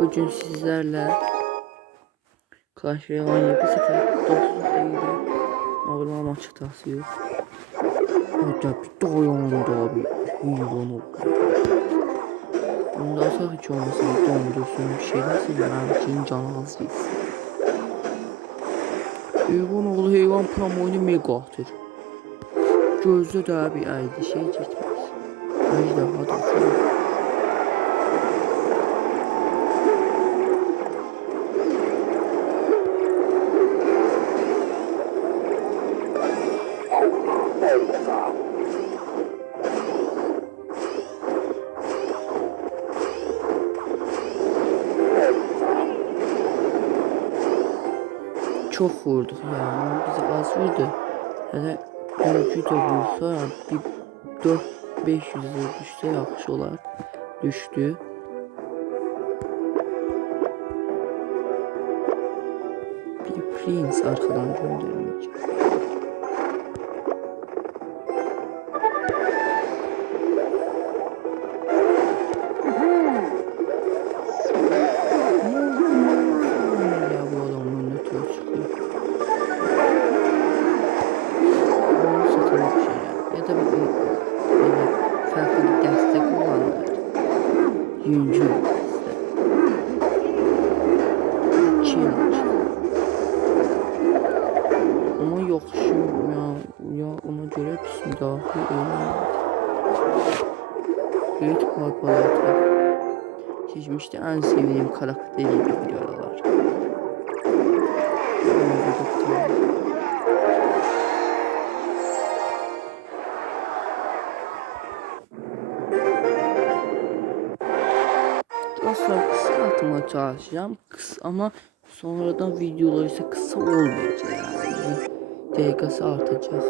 Bugün sizlerle Clash Royale'ye bir sefer dostluk değildi. Normal maç hatası yok. Bir dayandı abi. Heyvan oldu. Bundan sonra hiç olmasın dondursun bir şeyler sinirlenmiş için canı az yesin. Heyvan oğlu heyvan promoyunu mega atır. Gözde de abi aydı şey çekmez. Ejderha da çok. Çok vurduk ya. Bize az vurdu. Dörcü de vursa bir 4 500 lira düşse yaxşı olar. Düştü. Bir prince arkadan göndermeyecek. Ya. Da böyle farklı bir destek olanlar. Yüncü destek. Challenge. Ama yaxşı ya, ya ona göre pis müdafiə eləmədi. Büyük korporatör. Geçmişte en sevdiğim karakteriydi bir aralar. Ama bu da Dostlar kısa atmaya çalışacağım. Kısa ama sonradan videolar ise kısa olmayacak yani. Dakikası artacak.